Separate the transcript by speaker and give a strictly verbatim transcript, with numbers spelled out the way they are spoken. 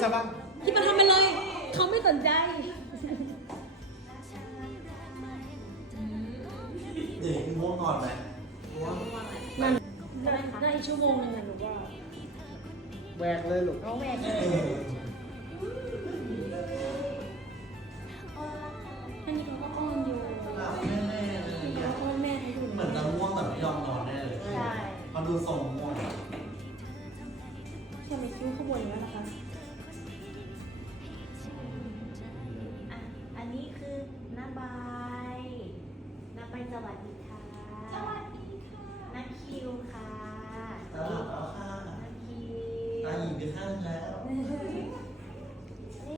Speaker 1: แล้วบ้าง
Speaker 2: ที่มาทำไปเลยเขาไม่สนใจ
Speaker 1: เด็กง่วงนอนไหมง่วง
Speaker 2: มันได้ได้อีกชั่วโมงนึงอะหนูว่า
Speaker 3: แหวกเลยลูก
Speaker 2: น้องแหวกเลย อันนี้เขาก็อ้อนอยู่
Speaker 1: หลับแน่ๆเลย
Speaker 2: เขาอ้อนแม่ให้ดู
Speaker 1: เหมือนจะง่วงแต่ไม่ยอมนอนแน่เลย
Speaker 2: ใช่
Speaker 1: เขาดูทรงง่วง
Speaker 2: ทำไมคิ้วขบวนอย่างนั้นนะคะ
Speaker 4: อ่ะอันนี้คือน้าบายน้าบายสวัสดีค่ะ สวัสดีค่ะน้าคิวค่ะ
Speaker 1: จะหลับแล้วค่ะ
Speaker 4: น้าคิ
Speaker 1: ตาว หยิบไปข้างแล้ว